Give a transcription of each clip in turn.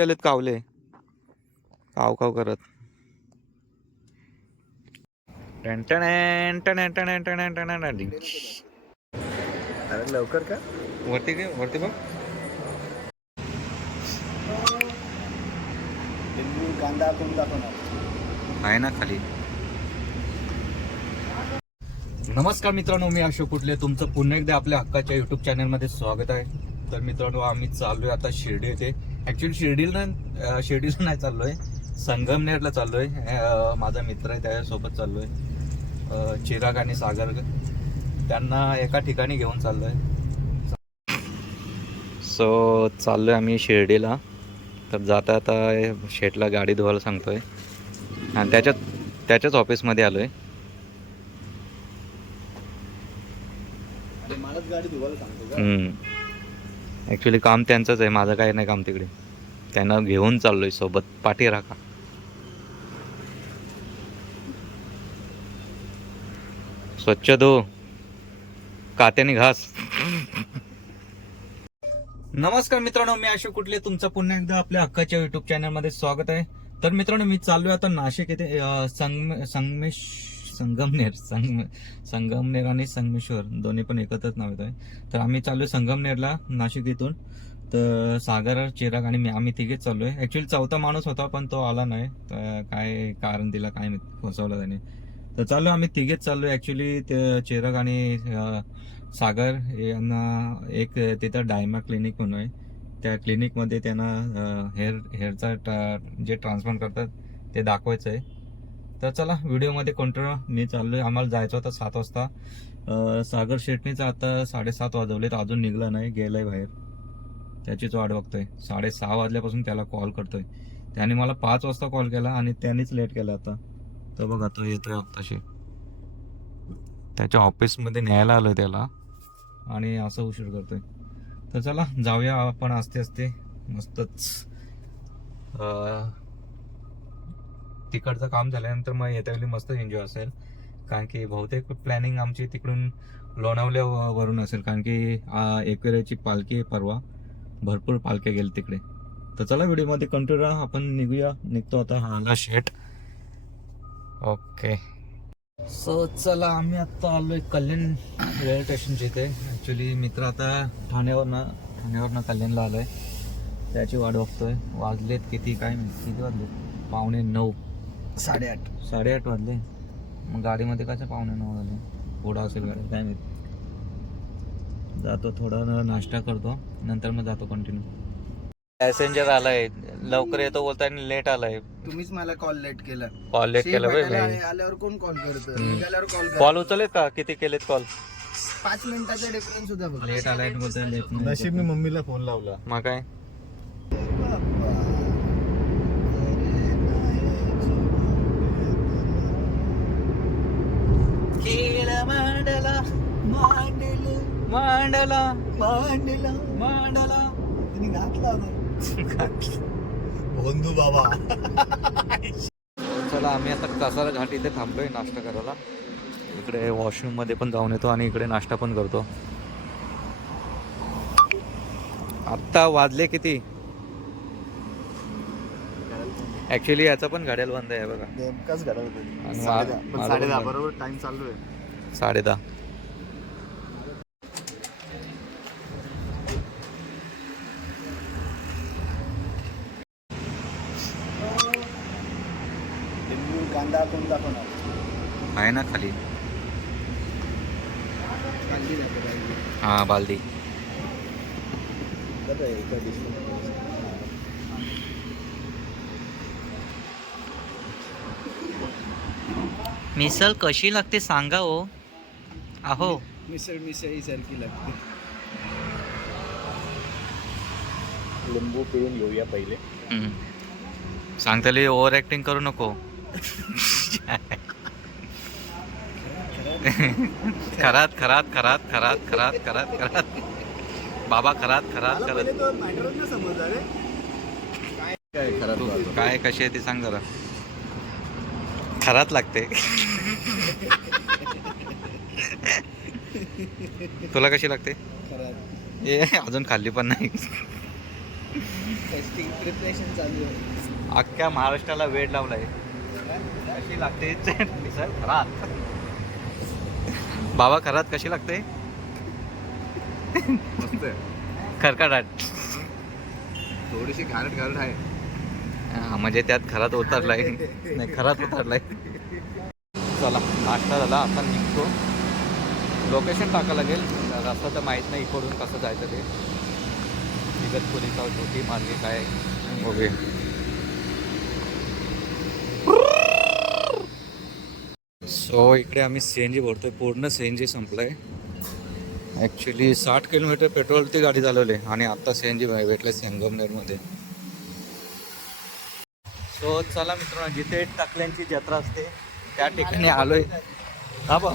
आलेत कावले काव काव करत. अरे लवकर का वरती काय वरती बघ. लिंबू कांदा कोण दाखवणार आहे ना खाली. नमस्कार मित्रांनो, मी अशोक कुटले तुमचं पुन्हा एकदा आपल्या हक्काच्या युट्यूब चॅनलमध्ये स्वागत आहे. तर मित्रांनो, आम्ही चाललोय आता शिर्डी येथे. ॲक्च्युली शिर्डीला नाही चाललोय, संगमनेरला चाललोय. माझा मित्र आहे, त्याच्यासोबत चाललोय. चिराग आणि सागर, त्यांना एका ठिकाणी घेऊन चाललोय. सो चाललोय आम्ही शिर्डीला. तर जाता आता शेटला गाडी धुवायला सांगतोय आणि त्याच्याच ऑफिसमध्ये आलोय. मलाच गाडी धुवायला सांगतो का? ॲक्च्युली काम त्यांचंच आहे, माझं काही नाही काम तिकडे. त्यांना घेऊन चाललोय सोबत, पाठी राखा. स्वच्छ धो, कात्याने घास. नमस्कार मित्रांनो, मी अशोक कुटले तुमचं पुन्हा एकदा आपल्या हक्काच्या युट्यूब चॅनलमध्ये स्वागत आहे. तर मित्रांनो, मी चाललोय आता नाशिक येथे. संगमनेर आणि संगमेश्वर दोन्ही पण एकत्रच नाव येत आहे. तर आम्ही चाललोय संगमनेरला नाशिक इथून. तर सागर, चिराग आणि आम्ही तिघेच चाललोय. ऍक्च्युली चौथा माणूस होता पण तो आला नाही. तर काय कारण दिला काय फसवलं त्याने. तर चाललो आम्ही तिघेच चाललोय. ऍक्च्युली ते चिराग आणि सागर यांना एक तिथं डायमा क्लिनिक म्हणून आहे, त्या क्लिनिकमध्ये त्यांना हेअरचा जे ट्रान्सप्लांट करतात ते दाखवायचं आहे. तर चला व्हिडिओमध्ये कंटिन्यू. मी चाललोय, आम्हाला जायचं होतं 7 वाजता. सागर शेटणीचं आता 7:30 वाजवलेत, अजून निघलं नाही, गेलंय बाहेर. त्याचीच वाट बघतोय. 6:30 वाजल्यापासून त्याला कॉल करतोय. त्याने मला 5 वाजता कॉल केला आणि त्यानेच लेट केला आता. तर बघा तो येतोय आत्ताशी. त्याच्या ऑफिसमध्ये न्यायला आलोय त्याला आणि असं उशीर करतोय. तर चला जाऊया आपण आस्ते आस्ते. मस्तच तिकडचं काम झाल्यानंतर मग येत्या वेळी मस्त एन्जॉय असेल. कारण की बहुतेक प्लॅनिंग आमची तिकडून लोणावल्यावरून असेल, कारण की एकविरेची पालखी आहे परवा. भरपूर पालख्या गेल्या तिकडे. तर चला व्हिडिओमध्ये कंटिन्यू राहा. आपण निघतो आता. हा शेट. ओके. सो चला, आम्ही आता आलोय कल्याण रेल्वे स्टेशनच्या इथे. ॲक्च्युली मित्र आता ठाण्यावरनं कल्याणला आलोय, त्याची वाट बघतोय. वाजलेत किती काय माहिती, किती वाजलेत? 8:45. 8:30 वाजले. मग गाडीमध्ये कसं 8:45 वाजले? पुढं असेल गाडी काय माहिती. जातो थोडा नाश्ता करतो, नंतर मग जातो कंटिन्यू. पॅसेंजर आलाय, लवकर येतो बोलता आणि लेट आलाय. तुम्हीच मला कॉल लेट केला. कॉल लेट केला आल्यावर कोण कॉल करतं? निघाल्यावर कॉल कॉल उचललेत का? किती केलेत कॉल? 5 मिनिटाचा डिफरन्स होता बघ. लेट आलाय बोलतोय, लेट नाही. नशीब मी मम्मीला फोन लावला. मग काय. मांडला मांडला मांडला मांडला तिने घातला होता बंधू बाबा. चला, आम्ही आता कासारा घाट इथे थांबलोय नाश्ता करायला. इकडे वॉशरूम मध्ये पण जाऊन येतो आणि इकडे नाश्ता पण करतो. आत्ता वाजले किती? ऍक्च्युली याचा पण घड्याळ बंद आहे बघा. नेमकाच घडा आणि 10:30 बरोबर टाइम चालू आहे. 10:30. लिंबू कांदा कोण दाखवणार आहे ना खाली. हा बालदी. मिसळ कशी लागते सांगा हो. अहो, मिसळी सारखी लागते. लिंबू पिळून घेऊया पहिले. सांगताले ओव्हर ऍक्टिंग करू नको. खरात खरात खरात खरात खरात खरात खरात बाबा, खरात खरात खरात. काय कशी आहे ती सांग जरा. खरात लागते. तुला कशी लागते? ए अजून खाल्ली पण नाही. टेस्टिंग प्रिपरेशन चालू आहे. अख्ख्या महाराष्ट्राला वेळ लावलाय. कशी लागते मिसळ खरात? बाबा खरात कशी लागते? मस्त आहे. खरखराट. थोडीशी घालट आहे. म्हणजे त्यात खरात उतरलाय. नाही, खरात उतरलाय. चला नाश्ता झाला, आता निघतो. लोकेशन टाकावं लागेल, रस्ता तर माहीत नाही इकडून कसं जायचं ते. इगतपुरीचा छोटी मार्गे काय बघूया. सो इकडे आम्ही CNG भरतोय. पूर्ण CNG संपलाय. ॲक्च्युली 60 किलोमीटर पेट्रोलची गाडी चालवली आणि आत्ता CNG भेटलं संगमनेरमध्ये. सो चला मित्रांनो, जिथे टाकल्यांची जत्रा असते त्या ठिकाणी आलोय. हा बघ,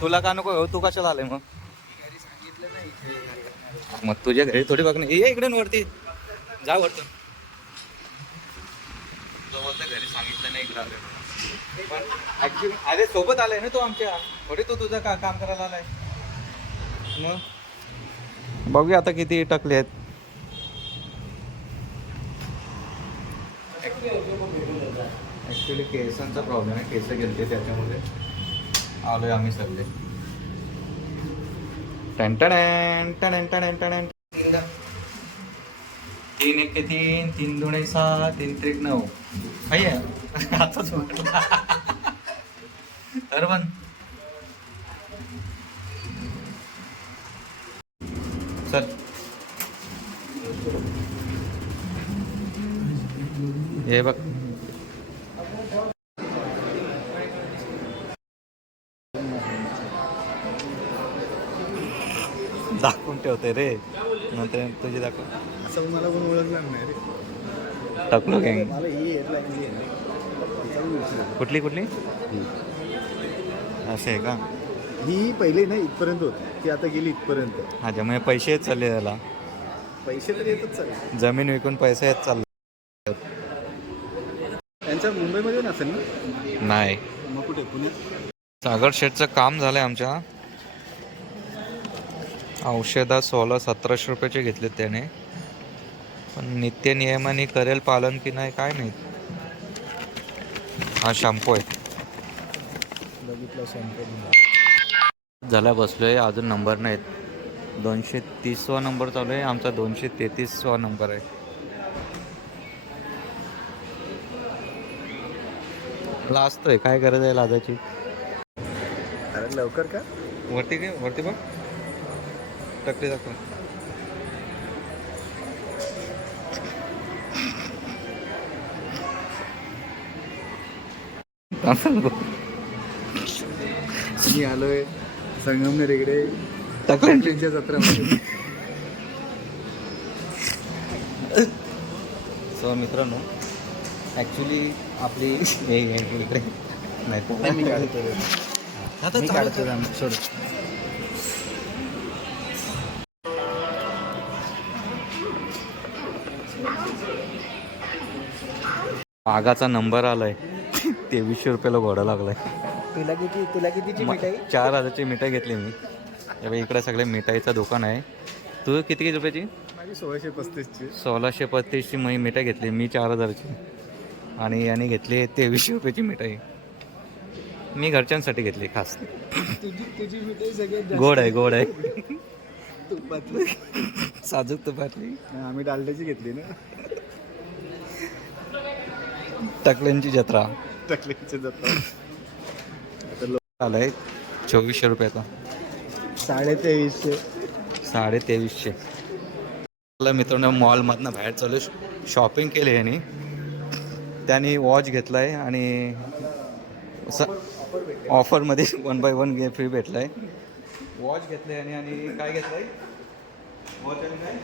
तुला का नको? तू कशाला आलोय मग? मग तुझ्या घरी थोडी बघ नाही. ये इकडे वरती जा वरतं. तो बोलतो घरी सांगितलं नाही, इकडे आलोय. पण ऍक्च्युली अरे सोबत आलाय ना तू आमच्या, थोडी तू तुझं काम करायला आलाय. मग बघूया आता किती टाकले आहेत. ॲक्च्युली केसांचा प्रॉब्लेम आहे, केस गेलते त्याच्यामुळे आलोय आम्ही सगळे. टन टन टन टन टन. 3 1 3 3 2 6 3 3 9. आताच बरोबर. चल हे बघ, दाखवून ठेवते रे, नंतर तुझी दाखव. असं मला कोण ओळखणार नाही रे. टाकलो गँग. मला ही हेडलाईन आहे ना. कुठली असं आहे का? ही पहिले ना इथपर्यंत होती, ती आता गेली इथपर्यंत. हा, त्यामुळे पैसे येत चालले त्याला. पैसे तर येतच चालले. जमीन विकून पैसे येत चालले. त्यांच्या मुंबईमध्ये नसेल ना? नाही, मग कुठे? पुण्यात. सागर शेठचं काम झालंय आमच्या. औषधा 1600-1700 रुपयाचे घेतलेत त्याने, पण नित्य नियमाने करेल पालन की नाही काय नाही. हा शॅम्पू आहे. बघितलं शॅम्पू झाला बसलोय, अजून नंबर नाहीत. 230वा नंबर चालू आहे आमचा. 233वा नंबर आहे. लाजतोय, काय गरज आहे लाजाची? अरे लवकर का? वरती बघ, टकली दाखव. मी आलोय संगमनेर इकडे टकल्यांची जत्रेमध्ये. सो मित्रांनो, ॲक्च्युली आपली इकडे नाही, मी काढतो सोड. आगाचा नंबर आलाय. 2300 रुपयाला घोडा लागलाय. तुला कितीची मिठाई? 4000ची मिठाई घेतली मी. इकडे सगळे मिठाईचं दुकान आहे. तू किती रुपयाची? माझी 1635ची. 1635ची मिठाई घेतली मी, 4000ची. आणि याने घेतली 2300 रुपयाची मिठाई. मी घरच्यांसाठी घेतली खास. तुझी मिठाई सगळ्यात गोड आहे. तुपातली. साजूक तुपातली. आम्ही डालड्याची घेतली ना. टाकल्यांची जत्रा. टाकल्याची जत्रा. आलाय 2400 रुपयाचा. 2350. 2350. मला मित्रांनो मॉलमधनं बाहेर चालू शॉपिंग केली यांनी. त्यांनी वॉच घेतला आहे आणि ऑफरमध्ये 1/1 फ्री भेटला आहे. वॉच घेतलं आहे आणि काय घेतलं आहे? वॉच आणि काय?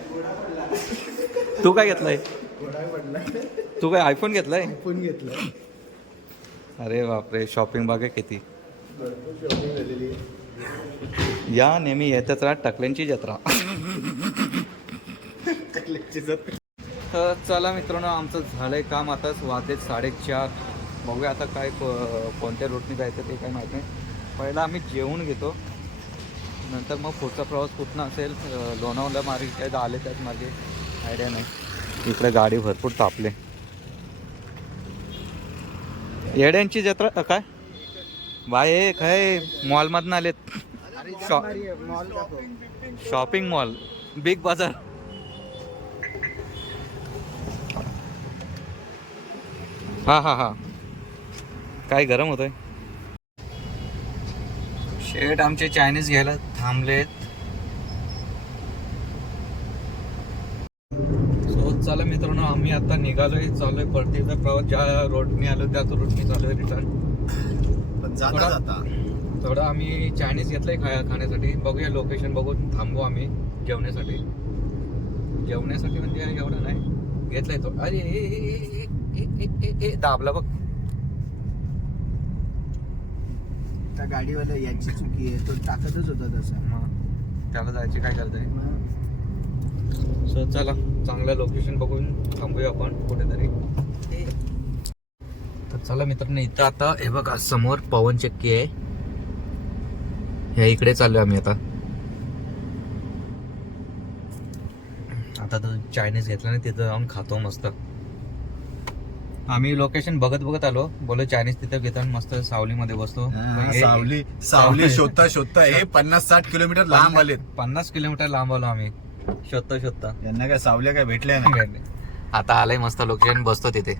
तू काय घेतलं आहे? तू काय आयफोन घेतला आहे? फोन घेतला. अरे बापरे, शॉपिंग बघा किती. शॉपिंग झालेली. या नेहमी येतच राहा टाकल्यांची जत्रा. टाकल्याची जत्रा. तर चला मित्रांनो, आमचं झालंय काम. आताच वाजलेत 4:30. बघूया आता काय कोणत्या रूटने जायचं ते काय माहीत नाही. पहिला आम्ही जेवून घेतो, नंतर मग पुढचा प्रवास कुठनं असेल. लोणावळा मार्गे काय आले त्याच मार्गे आयडिया नाही. इकडे गाडी भरपूर तापले. येड्यांची जत्रा काय बाय हे काय मॉलमधनं आलेत. शॉपिंग मॉल बिग बाजार. हा हा हा काय गरम होतोय. शेट आमचे चायनीज घ्यायला थांबलेत. सो चला मित्रांनो आम्ही आता निघालोय. चालूय परतीचा प्रवास. ज्या रोडने आलो त्याच रोडने चालूय रिटर्न. पण जाता जाता थोडं आम्ही चायनीज घेतलंय खाण्यासाठी. बघूया लोकेशन बघून थांबू आम्ही जेवण्यासाठी. जेवण्यासाठी म्हणजे एवढं नाही घेतलंय तो. अरे दाबला बघ. त्या गाडीवाला याची चुकी आहे. तो टाकतच होता तसा. त्याला जायची काय गरज आहे. सो चला चांगलं लोकेशन बघून थांबूया आपण कुठेतरी. तर चला मित्रांनो इथं आता हे बघा समोर पवन चक्की आहे. ह्या इकडे चाललोय आम्ही आता. आता तो चायनीज घेतला ना तिथं जाऊन खातो मस्त. आम्ही लोकेशन बघत आलो. बोलो चायनीज तिथं घेतो मस्त सावलीमध्ये बसतो. सावली शोधता शोधता हे 50-60 किलोमीटर लांब आलेत. 50 किलोमीटर लांब आलो आम्ही शोधता. यांना काय सावल्या काय भेटल्या नाही. आता आलंय मस्त लोकेशन बसतो तिथे.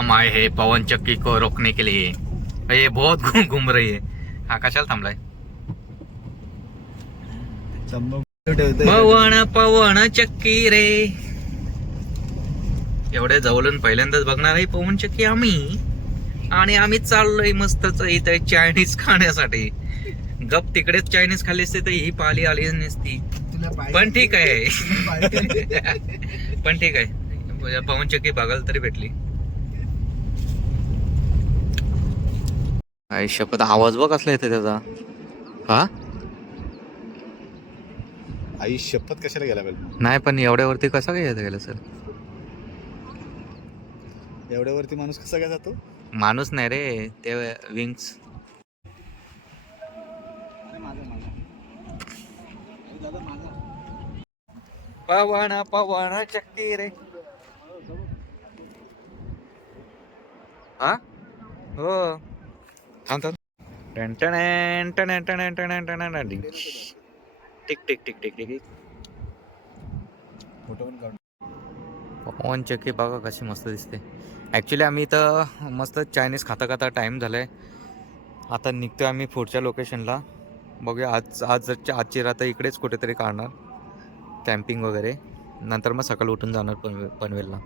हम आए है पवन चक्की को रोकने के लिए. ये बहुत घूम रही है. हा कशाला थांबलाय. पवन चक्की रे. एवढ्या जवळून पहिल्यांदाच बघणार आहे पवन चक्की आम्ही. आणि आम्ही चाललोय मस्तच इथे चायनीज खाण्यासाठी. गप तिकडेच चायनीज खाल्ली असते तर ही पाली आली नसती. पण ठीक आहे. पण ठीक आहे पवन चक्की बघायला तरी भेटली. आई शपथ आवाज बघ कसला येते त्याचा. हा आई शपथ कशाला गेला पाहिजे. नाही पण एवढ्यावरती कसा काय येत गेला सर. एवढ्यावरती माणूस कसा काय जातो. माणूस नाही रे ते विंग्स. पवन चक्की रे. हा हो थांब. Tick tick tick tick tick. Photo पण काढ. पवन चक्की बघा कशी मस्त दिसते. ॲक्च्युली आम्ही इथं मस्त चायनीज खाता टाईम झालाय. आता निघतोय आम्ही पुढच्या लोकेशनला. बघूया आजची रात्र इकडेच कुठेतरी काढणार कॅम्पिंग वगैरे. नंतर मग सकाळी उठून जाणार पनवेलला.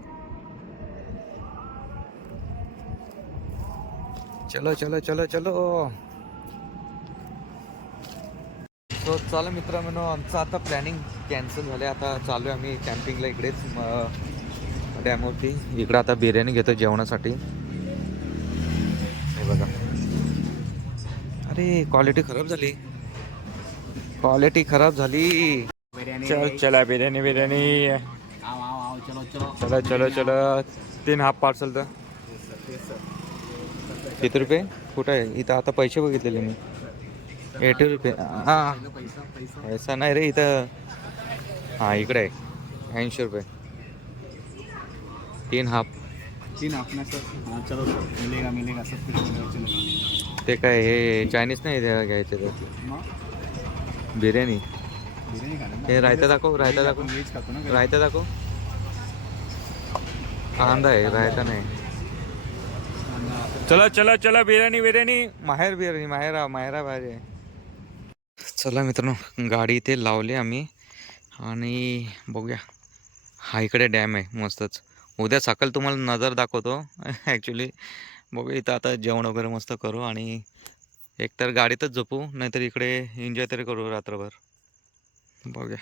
चलो चलो चलो चलो. सो चला मित्रांनो आमचं आता प्लॅनिंग कॅन्सल झालं. आता चालू आहे आम्ही कॅम्पिंगला इकडेच डॅमवरती. इकडं आता बिर्याणी घेतो जेवणासाठी. हे बघा. अरे क्वालिटी खराब झाली. चल चला बिर्याणी. चलो 3 हाफ पार्सल. तर किती रुपये कुठं आहे इथं. आता पैसे बघितलेले मी 80 रुपये. हां पैसा नाही रे इथं. हां इकडे आहे 80 रुपये 3 हाफ. ना सर. हाँ चलो सर मिलेगा सब कुछ मिलेगा. चलो ते काय हे चायनीज नाही घ्यायचं तर बिर्याणी. हे रायता दाखव. व्हेज खातो ना. रायता दाखव. कांदा आहे रायता नाही. चला बिर्याणी. माहेरा भाजी. चला मित्रांनो गाडी इथे लावली आम्ही आणि बघूया. हा इकडे डॅम आहे मस्तच. उद्या सकाळ तुम्हाला नजर दाखवतो. ॲक्च्युली बघूया इथं आता जेवण वगैरे मस्त करू आणि एकतर गाडीतच झोपू नाहीतर इकडे एन्जॉय तरी करू रात्रभर. बघूया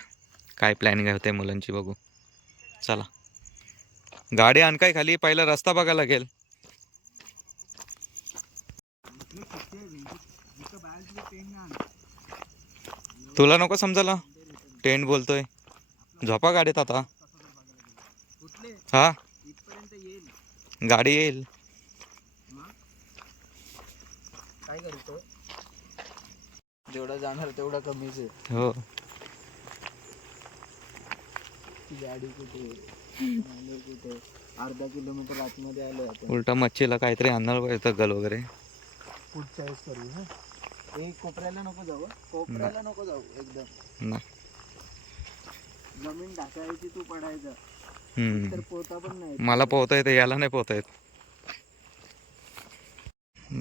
काय प्लॅनिंग आहे होते मुलांची. बघू चला. गाडी आण काय खाली पहिला रस्ता बघायला लागेल. तुला नको समजायला. टेंट बोलतोय. झोपा गाडीत आता. हा गाडी येईल. काय करतो जेवढा जाणार तेवढा कमीच आहे. हो ती गाडी कुठे अर्धा किलोमीटर आतमध्ये आलो आपण. उलटा मच्छीला काहीतरी आणणार पाहिजे गल वगैरे. पुढच्या वेळेस करू. हा कोपऱ्याला नको जाऊ. कोपऱ्याला नको जाऊ एकदम. नाही. जमीन ढाकायची तू पडायचं. तर पोहता पण नाही. मला पोहता येते, याला नाही पोहता येत.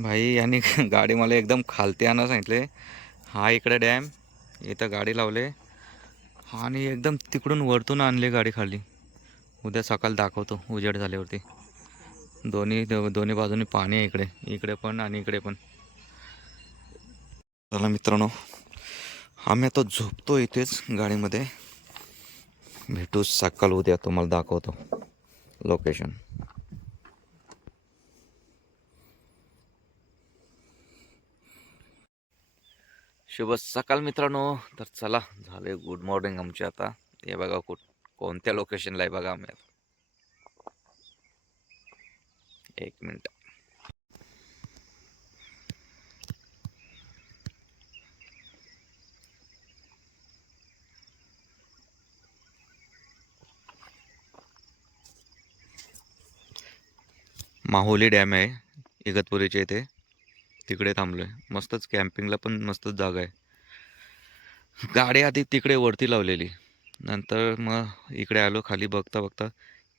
भाई यांनी गाडी मला एकदम खालती आणा सांगितले. हा इकडे डॅम, इथं गाडी लावले आणि एकदम तिकडून वरतून आणले गाडी खाली. उद्या सकाळ दाखवतो उजेड झाल्यावरती. दोन्ही बाजूनी पाणी आहे, इकडे इकडे पण आणि इकडे पण. चला मित्रांनो, आम्ही आता झोपतो इथेच गाडीमध्ये. भेटू सकाळ उद्या, तुम्हाला दाखवतो लोकेशन. शुभ सकाळ मित्रांनो. तर चला, झाले गुड मॉर्निंग आमची आता. हे बघा कोणत्या लोकेशनला आहे बघा आम्ही. एक मिनिट. माहुली डॅम आहे इगतपुरीच्या इथे, तिकडे थांबलोय. मस्तच कॅम्पिंगला पण मस्तच जागा आहे. गाडी आधी तिकडे वरती लावलेली, नंतर मग इकडे आलो खाली. बघता बघता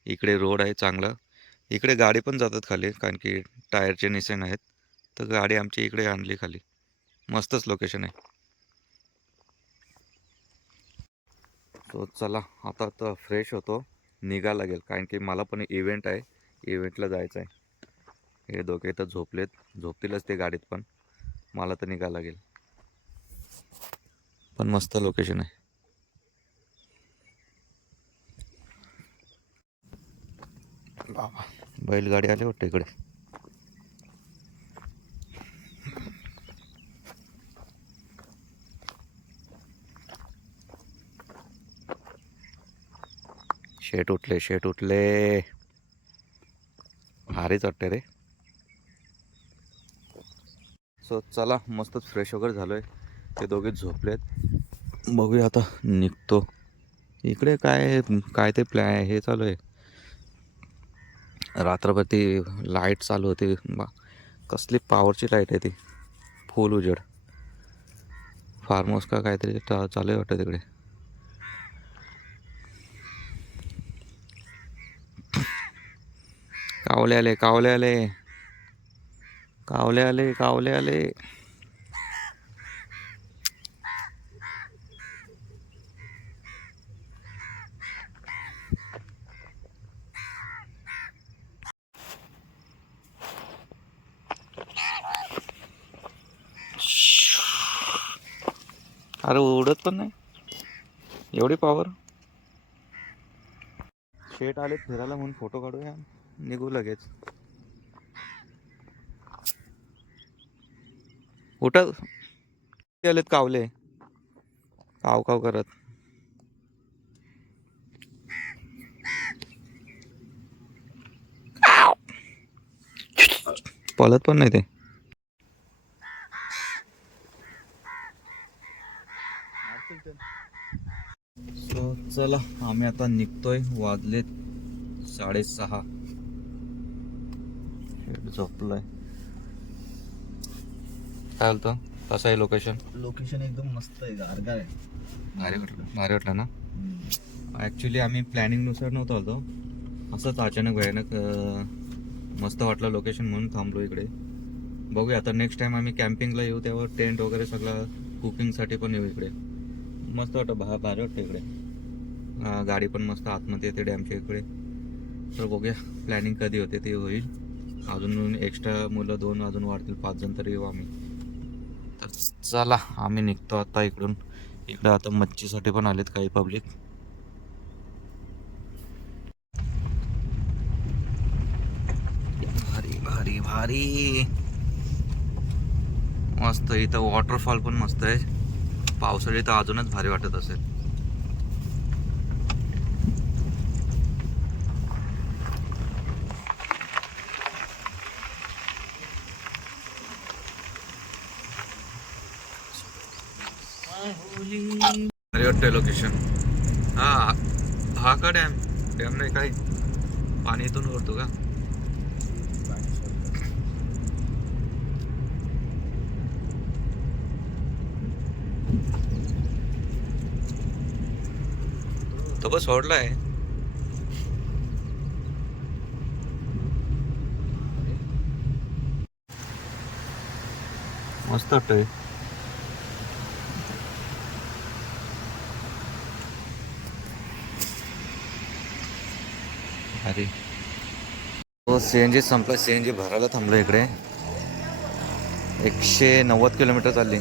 इकडे रोड आहे चांगला. इकडे गाडी पण जातात खाली, कारण की टायरचे निशाण आहेत. तर गाडी आमची इकडे आणली खाली. मस्तच लोकेशन आहे. तो चला आता तर फ्रेश होतो, निघा लागेल, कारण की मला पण इव्हेंट आहे, इव्हेंटला जायचं आहे. हे दोघे तर झोपतीलच ते गाडीत, पण मला तर निघा लागेल. पण मस्त लोकेशन आहे. बाबा बैलगाडी आली वाटतं इकडे. शेट उठले. भारीच वाटते रे. सो चला, मस्तच फ्रेश वगैरे झालोय. ते दोघे झोपलेत. बघूया आता निघतो. इकडे काय ते प्लॅन हे चालू आहे. रात्रभर ती लाईट चालू होती बा. कसली पॉवरची लाईट आहे ती, फुल उजेड. फार्म हाऊस का काहीतरी चालू आहे वाटतं तिकडे. कावले आले. अरे उडत पण नाही, एवढी पॉवर. शेट आले फिरायला म्हणून फोटो काढूया, निघू लगेच. उठत आलेत कावले, काव करत. पळत पण नाही ते. सो चला, आम्ही आता निघतोय. वाजलेत 6:30. झोपलोय. काय बोलतो, कसं आहे लोकेशन? लोकेशन एकदम मस्त आहे, गारगार आहे. भारी वाटलं ना. ॲक्च्युली आम्ही प्लॅनिंगनुसार नव्हतो आलो, असंच अचानक भयानक मस्त वाटलं लोकेशन म्हणून थांबलो इकडे. बघूया आता नेक्स्ट टाइम आम्ही कॅम्पिंगला येऊ तेव्हा टेंट वगैरे सगळं कुकिंगसाठी पण येऊ इकडे. मस्त वाटतं, भारी वाटतं इकडे. गाडी पण मस्त आतमध्ये येते डॅमच्या इकडे. तर बघूया प्लॅनिंग कधी होते ते होईल. अजून एक्स्ट्रा मुलं 2 अजून वाढतील, 5 जण तरी येऊ आम्ही. तर चला, आम्ही निघतो आता इकडून. इकडे आता मच्छीसाठी पण आलेत काही पब्लिक. भारी मस्त. इथं वॉटरफॉल पण मस्त आहे. पावसाळी तर अजूनच भारी वाटत असेल. भारी वाटतंय लोकेशन. हा का डॅम. डॅम नाही काय पाणी इथून ओढतो का? पाणी सोडतं. तो बस सोडलाय. मस्त वाटतंय. अरे तो CNG संपला. CNG भरायला थांबलो इकडे. 190 किलोमीटर चालली.